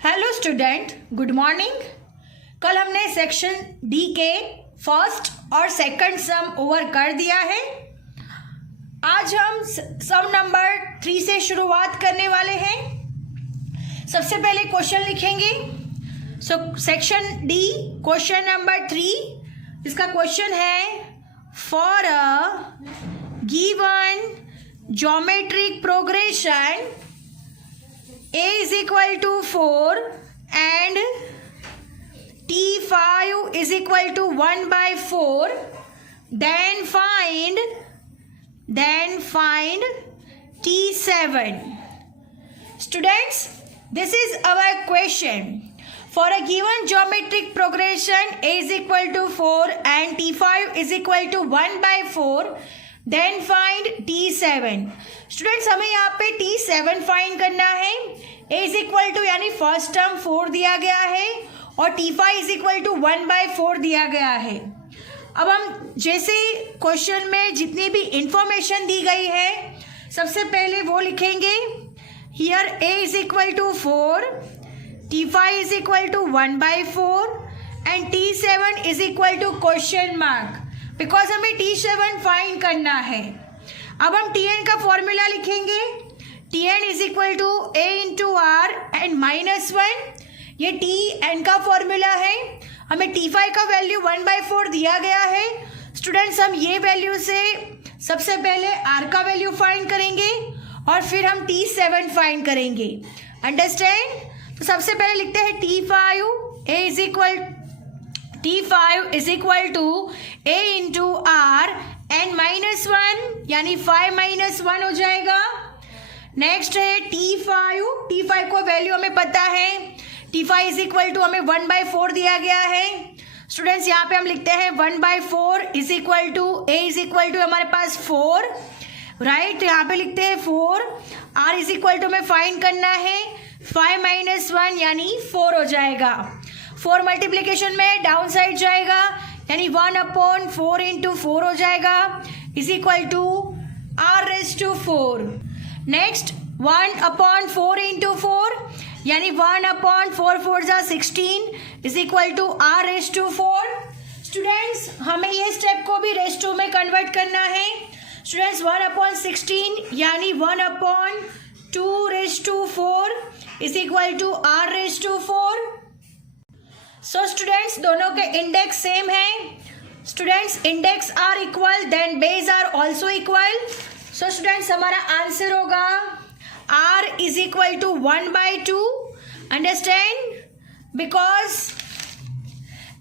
Hello student, good morning. कल हमने section D के फर्स्ट और सेकंड सम ओवर कर दिया है। आज हम सम नंबर 3 से शुरुआत करने वाले हैं। सबसे पहले क्वेश्चन लिखेंगे। सेक्शन डी क्वेश्चन नंबर 3, इसका क्वेश्चन है for a given geometric progression a is equal to 4 and t5 is equal to 1 by 4, then find t7. Students, this is our question. For a given geometric progression a is equal to 4 and t5 is equal to 1 by 4, then find t7. Students, हमें यहाँ पे t7 find करना है। a is equal to यानी first term 4 दिया गया है और t5 is equal to 1 by 4 दिया गया है। अब हम जैसे क्वेश्चन में जितनी भी इंफॉर्मेशन दी गई है सबसे पहले वो लिखेंगे। Here a is equal to 4, t5 is equal to 1 by 4 and t7 is equal to question mark, because हमें t7 फाइंड करना है। अब हम tn का फॉर्मूला लिखेंगे। tn is equal to a into R and -1, ये tn का formula है। हमें t5 का वैल्यू 1 by 4 दिया गया है। स्टूडेंट्स, हम ये वैल्यू से सबसे पहले r का वैल्यू फाइंड करेंगे और फिर हम t7 फाइंड करेंगे। अंडरस्टैंड? तो सबसे पहले लिखते हैं t5 is equal to a into R and -1 यानी 5 - 1 हो जाएगा। नेक्स्ट है t5 को वैल्यू हमें पता है। t5 इज इक्वल टू हमें 1 by 4 दिया गया है। स्टूडेंट्स, यहाँ पे हम लिखते हैं 1 by 4 is equal to a is equal to हमारे पास 4, राइट। यहाँ पे लिखते हैं 4, r इज इक्वल टू हमें फाइंड करना है 5 - 1 यानी 4 हो जाएगा। 4 मल्टीप्लीकेशन में डाउन साइड जाएगा यानी 1/4 इंटू 4 हो जाएगा is equal to r⁴। Next 1/4 into 4 यानी 1/4 4 जा 16 is equal to r⁴। Students, हमें ये स्टेप को भी रेस्टो में कन्वर्ट करना है। स्टूडेंट्स, 1/16 यानी 1/2⁴ is equal to r⁴। So students, दोनों के इंडेक्स सेम है। Students, index are equal then base are also equal. So students, हमारा आंसर होगा r is equal to 1 by 2। Understand? Because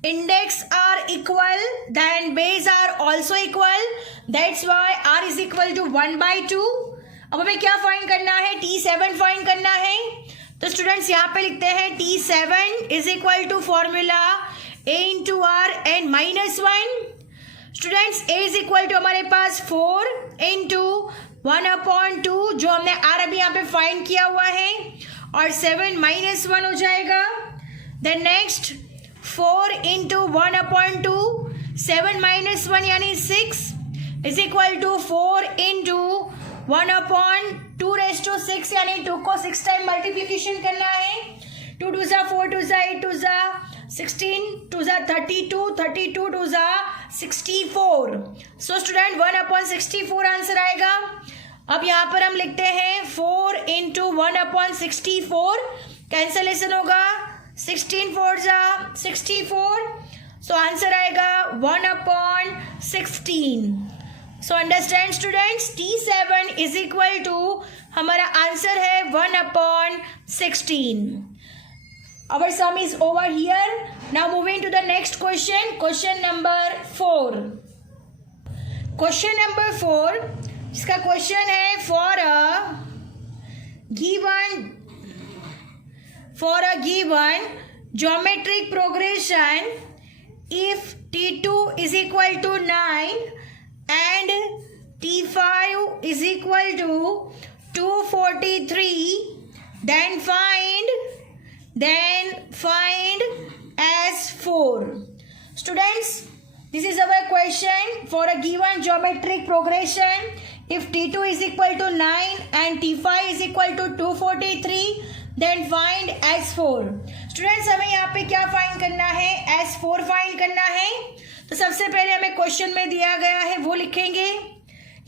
index are equal then base are also equal, that's why r is equal to 1 by 2। अब हमें क्या find करना है? t7 find करना है। तो स्टूडेंट्स, यहाँ पे लिखते हैं t7 is equal to formula a into R and -1। Students, a is equal to हमारे पास 4 इंटू 1/2 जो हमने r अभी यहाँ पे फाइंड किया हुआ है और 7 - 1 हो जाएगा। देन नेक्स्ट 4 इंटू 1/2 7 - 1 यानी 6 इज इक्वल टू 4 इंटू 1/2⁶ यानी 2 को 6 टाइम मल्टीप्लीकेशन करना है। 2 2 ज़ा 4, 2 ज़ा 8, 2 ज़ा 16, 2 ज़ा 32, 32 2 ज़ा 64। सो स्टूडेंट, 1/64 आंसर आएगा। अब यहाँ पर हम लिखते हैं 4 इंटू 1/64, कैंसलेशन होगा 16 4 ज़ा 64। सो आंसर आएगा 1/16। So understand students, t7 is equal to हमारा आंसर है 1/16। Our sum is over here. Now moving to the next question. Question number 4. Question number 4, इसका क्वेश्चन है for a given geometric progression if t2 is equal to 9 and t5 is equal to 243, then find S4. Students, this is our question for a given geometric progression if t2 is equal to 9 and t5 is equal to 243, then find S4। Students हमें यहाँ पे क्या find करना है, S4 find करना है। तो सबसे पहले हमें क्वेश्चन में दिया गया है वो लिखेंगे।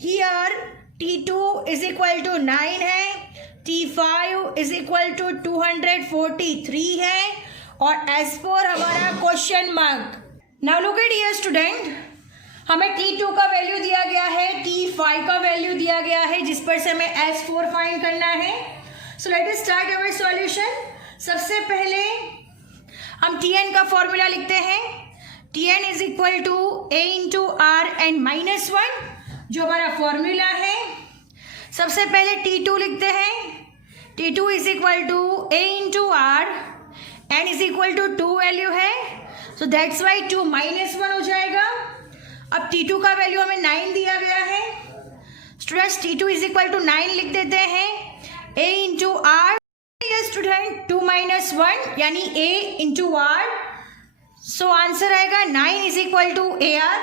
Here T2 is equal to 9 है, T5 इज इक्वल टू 243 है और S4 हमारा question mark. Now look at here student, हमें T2 का वैल्यू दिया गया है, T5 का वैल्यू दिया गया है, जिस पर से हमें S4 फाइंड करना है। So let us start our solution. सबसे पहले हम Tn का फॉर्मूला लिखते हैं। Tn is equal to A into R N minus 1, जो हमारा फॉर्मूला है। सबसे पहले T2 लिखते हैं। T2 is equal to A into R, N is equal to 2 value है, सो दैट्स वाई 2 माइनस 1 हो जाएगा। अब T2 का वैल्यू हमें 9 दिया गया है। Students T2 is equal to 9 लिख देते हैं, A into R, student 2 minus 1 यानी A into R, so answer आएगा 9 is equal to A R.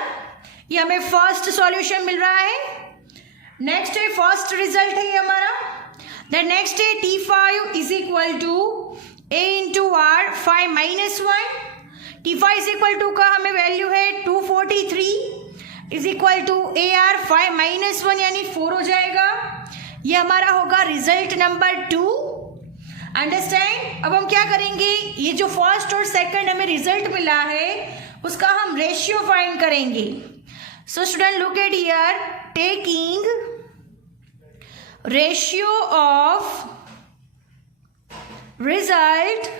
ये हमें फर्स्ट सॉल्यूशन मिल रहा है। नेक्स्ट है फर्स्ट रिजल्ट है ये हमारा। द नेक्स्ट है T5 is equal to A into R 5 minus 1। T5 is equal to का हमें वैल्यू है 243 is equal to A R 5 minus 1 यानी 4 हो जाएगा। ये हमारा होगा रिजल्ट नंबर 2। अंडरस्टैंड। अब हम क्या करेंगे, ये जो फर्स्ट और सेकंड हमें रिजल्ट मिला है उसका हम रेशियो फाइंड करेंगे। So student look at here, taking ratio of result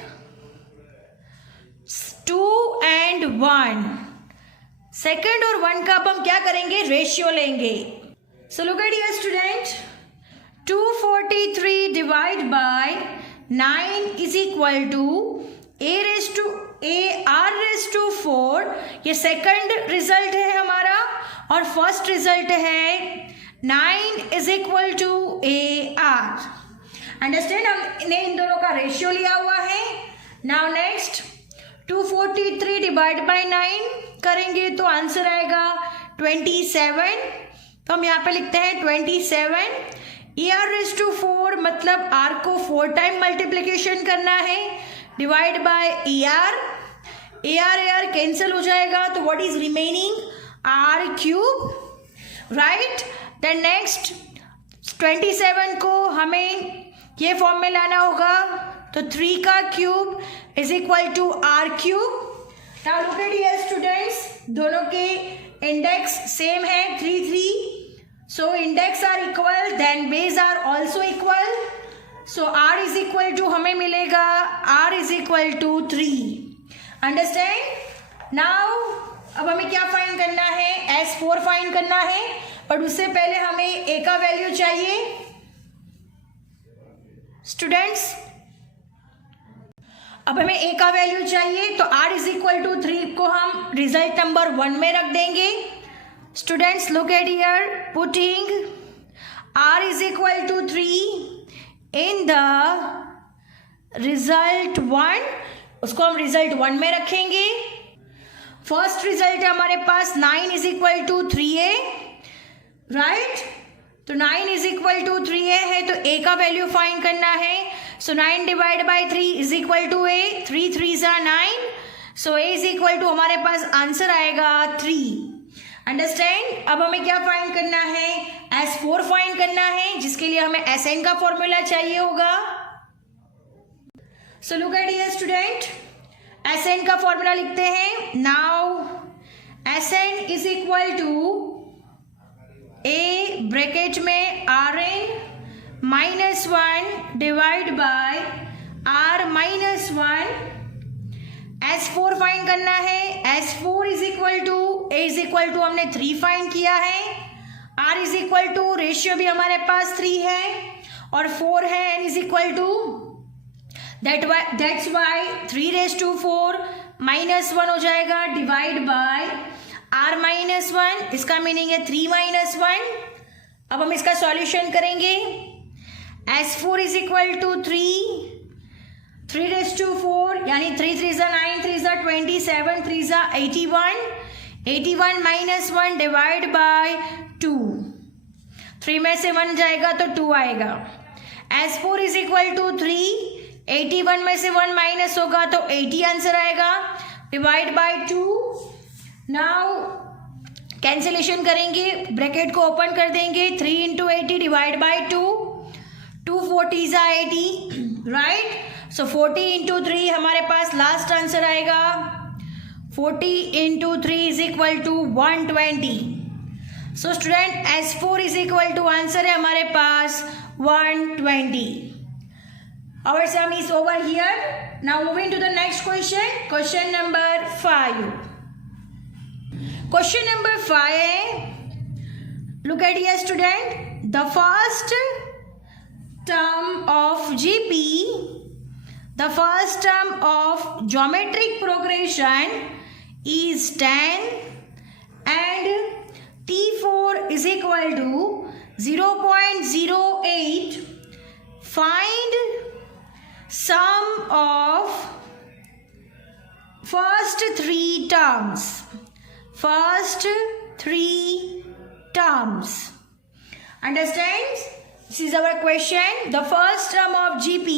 2 and 1, second और 1 का अब हम क्या करेंगे, रेशियो लेंगे। So look at here student, 243 divide by 9 is equal to A R raise to 4, ये सेकंड रिजल्ट है हमारा और फर्स्ट रिजल्ट है 9 is equal to AR। Understand, हमने इन दोनों का रेशियो लिया हुआ है। नाउ नेक्स्ट 243 डिवाइड बाय 9 करेंगे तो आंसर आएगा 27। तो हम यहाँ पे लिखते हैं 27। ER रेस टू 4 मतलब R को 4 टाइम मल्टीप्लिकेशन करना है, divide by ER, AR cancel हो जाएगा, तो what is remaining, R cube, right. Then next 27 को हमें ये फॉर्म में लाना होगा, तो 3 का cube is equal to R cube. Now look at here students, दोनों के इंडेक्स सेम है 3 3, so index are equal, then base are also equal, so R is equal to हमें मिलेगा R is equal to 3। Understand. Now अब हमें क्या find करना है, S4 फाइंड करना है, पर उससे पहले हमें A का वैल्यू चाहिए। स्टूडेंट्स अब हमें A का वैल्यू चाहिए, तो R is equal to 3 को हम रिजल्ट नंबर 1 में रख देंगे। Students look at here, putting R is equal to 3 in the result 1, उसको हम रिजल्ट 1 में रखेंगे। फर्स्ट रिजल्ट है हमारे पास 9 is equal to 3A, right. तो 9 इज इक्वल टू 3A है, तो A का वैल्यू फाइंड करना है। So 9 divide by 3 is equal to A, 3 3 9, so A is equal to हमारे पास आंसर आएगा 3। अंडरस्टैंड। अब हमें क्या फाइंड करना है, S4 फाइंड करना है, जिसके लिए हमें Sn का फॉर्मूला चाहिए होगा। So look at here student, Sn का फॉर्मूला लिखते हैं। Now Sn is equal to A bracket में Rn minus 1 divide by R minus 1। S4 find करना है। S4 is equal to A is equal to हमने 3 find किया है, R is equal to ratio भी हमारे पास 3 है और 4 है, N is equal to that's why 3 raise to 4 minus 1 हो जाएगा, डिवाइड बाय R माइनस 1, इसका मीनिंग है 3 माइनस 1। अब हम इसका सॉल्यूशन करेंगे। S4 is equal to 3 raise to 4 यानी 3 3 9, 3 27, 3 81, 81 माइनस 1 डिवाइड बाय 2, 3 में से 1 जाएगा तो 2 आएगा। S4 इज इक्वल टू 3 81 में से 1 माइनस होगा तो 80 आंसर आएगा, डिवाइड बाय 2। नाउ कैंसिलेशन करेंगे, ब्रैकेट को ओपन कर देंगे, 3 into 80 divide by 2, 2 40 80, right. So 40 into 3 हमारे पास लास्ट आंसर आएगा, 40 into 3 is equal to 120। So student S4 is equal to answer है हमारे पास 120। Our sum is over here. Now moving to the next question. Question number 5. Question number 5 है, look at here student. The first term of GP, the first term of geometric progression is 10 and T4 is equal to 0.08. Find sum of first three terms. First three terms. Understand? This is our question. The first term of GP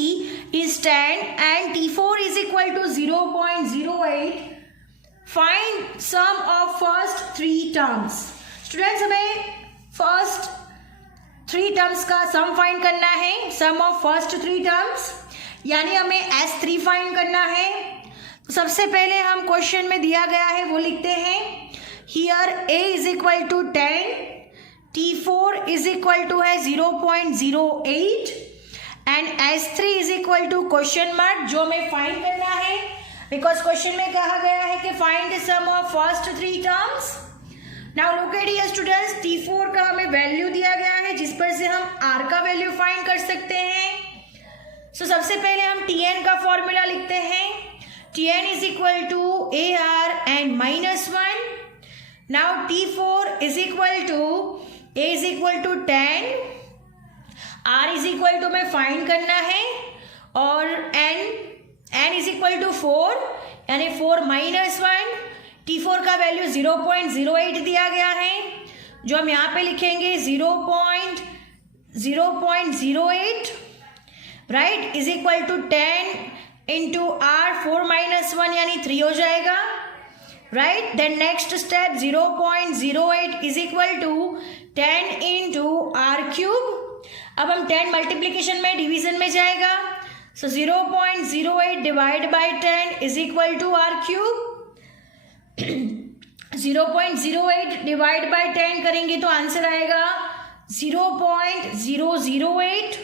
is 10 and T4 is equal to 0.08. Find sum of first three terms. Students, हमें first three terms का sum find करना है. Sum of first three terms यानी हमें S3 find करना है। तो सबसे पहले हम क्वेश्चन में दिया गया है वो लिखते हैं, here A is equal to 10, T4 is equal to है 0.08 and S3 is equal to question mark, जो हमें फाइंड करना है बिकॉज क्वेश्चन में कहा गया है कि find the sum of first three terms. Now look at here students, T4 का हमें वैल्यू दिया गया है जिस पर से हम R का वैल्यू फाइंड कर सकते हैं। सो सबसे पहले हम Tn का फॉर्मूला लिखते हैं, Tn is equal to AR and -1। Now T4 is equal to A is equal to 10, R is equal to में फाइंड करना है और N इज इक्वल टू 4 यानी 4 -1। T4 का वैल्यू 0.08 दिया गया है जो हम यहाँ पे लिखेंगे 0.08 right is equal to 10 into R 4 -1 यानी 3 हो जाएगा, right. Then next step 0.08 is equal to 10 into R3। अब हम 10 मल्टीप्लीकेशन में डिवीजन में जाएगा, so 0.08 divide by 10 is equal to R3। 0.08 divide by 10 करेंगे तो आंसर आएगा 0.008।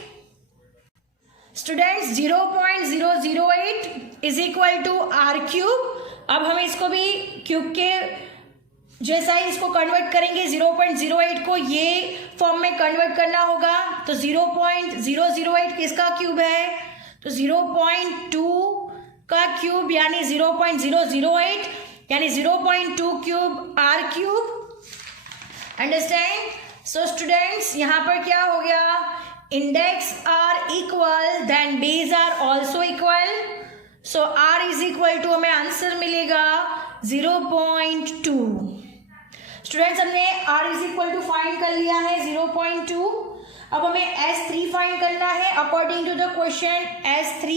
Students 0.008 is equal to R3। अब हम इसको भी क्यूब के जैसा ही इसको कन्वर्ट करेंगे, 0.08 को ये फॉर्म में कन्वर्ट करना होगा। तो 0.008 किसका क्यूब है, तो 0.2 का क्यूब यानी 0.008 यानी 0.2 cube R3। Understand? So students यहाँ पर क्या हो गया, index are equal then base are also equal, so R is equal to हमें आंसर मिलेगा 0.2। स्टूडेंट्स हमने R is equal to find कर लिया है 0.2। अब हमें S3 फाइंड करना है according to the question S3।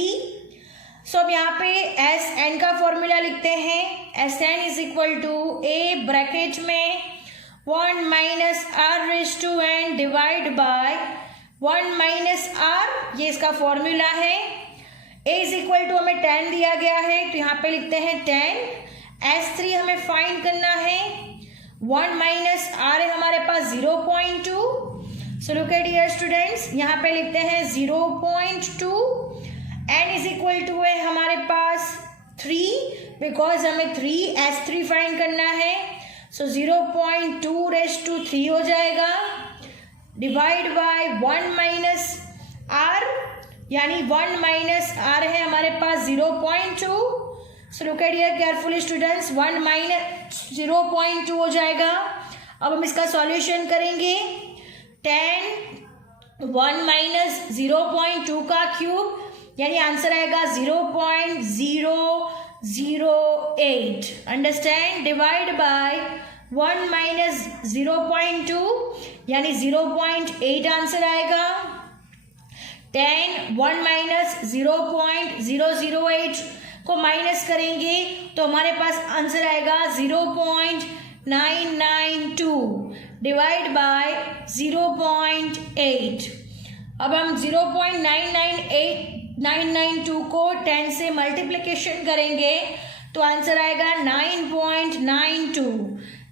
So अब यहाँ पे Sn का फॉर्मूला लिखते हैं, Sn is equal to A bracket में 1 minus R raise to n divide by 1 minus R, ये इसका फॉर्मूला है। A इज इक्वल टू हमें 10 दिया गया है तो यहाँ पे लिखते हैं 10। S3 हमें फाइंड करना है, 1 माइनस R है हमारे पास 0.2। सो लुक एट हियर स्टूडेंट्स, यहाँ पे लिखते हैं 0.2। n इज इक्वल टू है हमारे पास 3 बिकॉज हमें 3 S3 फाइंड करना है, सो 0.2 रेज टू 3 हो जाएगा डिवाइड बाय 1 माइनस R यानी 1 माइनस R है हमारे पास 0.2। सो look at here carefully students, 1 minus 0.2 हो जाएगा। अब हम इसका सॉल्यूशन करेंगे, 10 1 माइनस 0.2 का क्यूब यानी आंसर आएगा 0.008। अंडरस्टैंड? डिवाइड बाय 1 माइनस 0.2 यानी 0.8 आंसर आएगा। 10 1 माइनस 0.008 को माइनस करेंगे तो हमारे पास आंसर आएगा 0.992 डिवाइड बाय 0.8। अब हम 0.992 को 10 से मल्टीप्लिकेशन करेंगे तो आंसर आएगा 9.92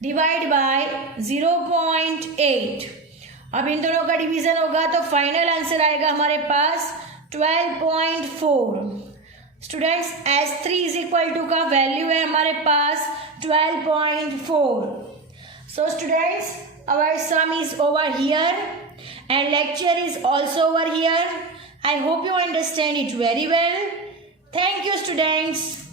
डिवाइड बाय 0.8। अब इन दोनों का डिवीजन होगा तो फाइनल आंसर आएगा हमारे पास 12.4। Students S3 is equal to का वैल्यू है हमारे पास 12.4। So students our sum is over here and lecture is also over here. I hope you understand it very well. Thank you students.